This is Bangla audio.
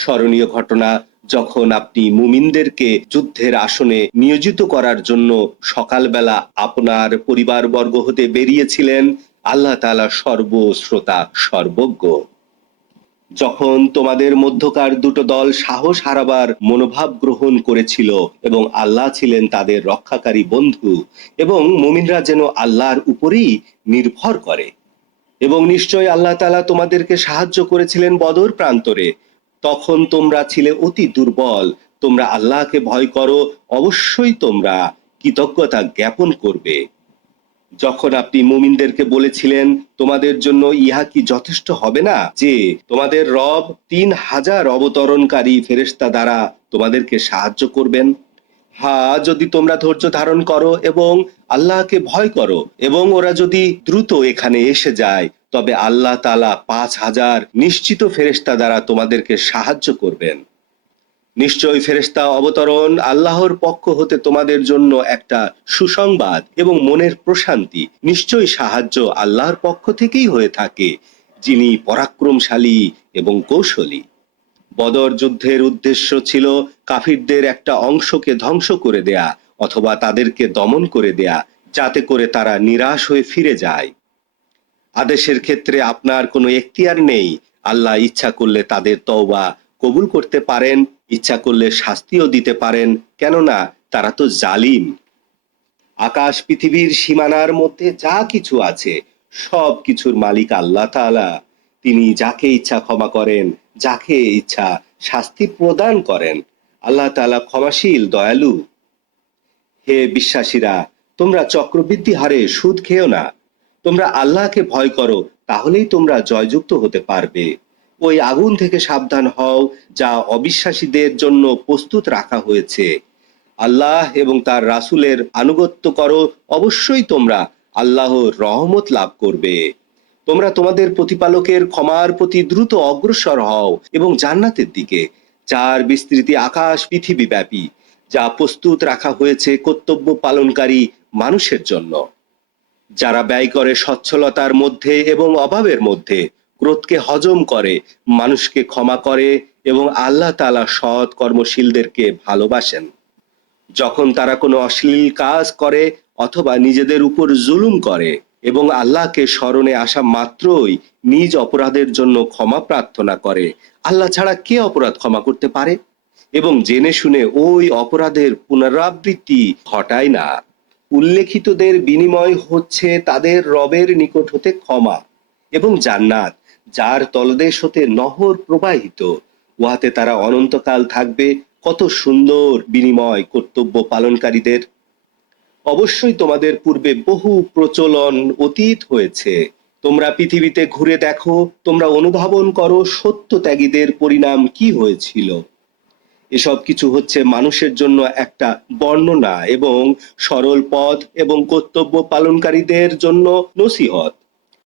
স্মরণীয় ঘটনা, যখন আপনি মুমিনদেরকে যুদ্ধের আসনে নিয়োজিত করার জন্য সকালবেলা আপনার পরিবারবর্গ হতে বেরিয়েছিলেন। আল্লাহ তাআলা সর্বশ্রোতা, সর্বজ্ঞ। যখন তোমাদের মধ্যকার দুটো দল সাহস হারাবার মনোভাব গ্রহণ করেছিল এবং আল্লাহ ছিলেন তাদের রক্ষাকারী বন্ধু, এবং মুমিনরা যেন আল্লাহর উপরেই নির্ভর করে। এবং নিশ্চয় আল্লাহ তাআলা তোমাদেরকে সাহায্য করেছিলেন বদর প্রান্তরে। তখন তোমরা ছিলে অতি দুর্বল। তোমরা আল্লাহকে ভয় করো, অবশ্যই তোমরা কৃতজ্ঞতা জ্ঞাপন করবে। যখন আপনি মুমিনদেরকে বলেছিলেন, তোমাদের জন্য ইহা কি যথেষ্ট হবে না যে তোমাদের রব 3000 অবতরণকারী ফেরেশতা দ্বারা তোমাদেরকে সাহায্য করবেন? হ্যাঁ, যদি তোমরা ধৈর্য ধারণ করো এবং আল্লাহকে ভয় করো, এবং ওরা যদি দ্রুত এখানে এসে যায়, তবে আল্লাহ তাআলা 5000 নিশ্চিত ফেরেশতা দ্বারা তোমাদেরকে সাহায্য করবেন। নিশ্চয়ই ফেরেশতা অবতরণ আল্লাহর পক্ষ হতে তোমাদের জন্য একটা সুসংবাদ এবং মনের প্রশান্তি। নিশ্চয়ই সাহায্য আল্লাহর পক্ষ থেকেই হয়ে থাকে, যিনি পরাক্রমশালী এবং কৌশলী। বদর যুদ্ধের উদ্দেশ্য ছিল কাফিরদের একটা অংশকে ধ্বংস করে দেয়া অথবা তাদেরকে দমন করে দেয়া, যাতে করে তারা নিরাশ হয়ে ফিরে যায়। আদেশের ক্ষেত্রে আপনার কোনো এখতিয়ার নেই। আল্লাহ ইচ্ছা করলে তাদের তওবা কবুল করতে পারেন, ইচ্ছা করলে শাস্তিও দিতে পারেন, কেননা তারা তো জালিম। আকাশ পৃথিবীর সীমানার মধ্যে যা কিছু আছে, সব কিছুর মালিক আল্লাহ তাআলা। তিনি যাকে ইচ্ছা ক্ষমা করেন, যাকে ইচ্ছা শাস্তি প্রদান করেন। আল্লাহ তাআলা ক্ষমাশীল, দয়ালু। হে বিশ্বাসীরা, তোমরা চক্রবৃদ্ধি হারে সুদ খেও না। তোমরা আল্লাহকে ভয় করো, তাহলেই তোমরা জয়যুক্ত হতে পারবে। ওই আগুন থেকে সাবধান হও, যা অবিশ্বাসীদের জন্য প্রস্তুত রাখা হয়েছে। আল্লাহ এবং তার রাসূলের আনুগত্য করো, অবশ্যই তোমরা আল্লাহর রহমত লাভ করবে। তোমরা তোমাদের প্রতিপালকের ক্ষমার প্রতি দ্রুত অগ্রসর হও এবং জান্নাতের দিকে, যার বিস্তৃতি আকাশ পৃথিবী ব্যাপী, যা প্রস্তুত রাখা হয়েছে কর্তব্য পালনকারী মানুষের জন্য, যারা ব্যয় করে সচ্ছলতার মধ্যে এবং অভাবের মধ্যে, ক্রোধকে হজম করে, মানুষকে ক্ষমা করে, এবং আল্লাহ তাআলা সৎ কর্মশীলদেরকে ভালোবাসেন। যখন তারা কোনো অশ্লীল কাজ করে অথবা নিজেদের উপর জুলুম করে এবং আল্লাহকে স্মরণে আসা মাত্রই নিজ অপরাধের জন্য ক্ষমা প্রার্থনা করে, আল্লাহ ছাড়া কে অপরাধ ক্ষমা করতে পারে? এবং জেনে শুনে ওই অপরাধের পুনরাবৃত্তি ঘটায় না, উল্লেখিতদের বিনিময় হচ্ছে তাদের রবের নিকট হতে ক্ষমা এবং জান্নাত, যার তলদেশ হতে নহর প্রবাহিত। উহাতে তারা অনন্তকাল থাকবে। কত সুন্দর বিনিময় কর্তব্য পালনকারীদের! অবশ্যই তোমাদের পূর্বে বহু প্রচলন অতীত হয়েছে। তোমরা পৃথিবীতে ঘুরে দেখো, তোমরা অনুধাবন করো সত্যত্যাগীদের পরিণাম কি হয়েছিল। এসব কিছু হচ্ছে মানুষের জন্য একটা বর্ণনা এবং সরল পথ এবং কর্তব্য পালনকারীদের জন্য নসিহত।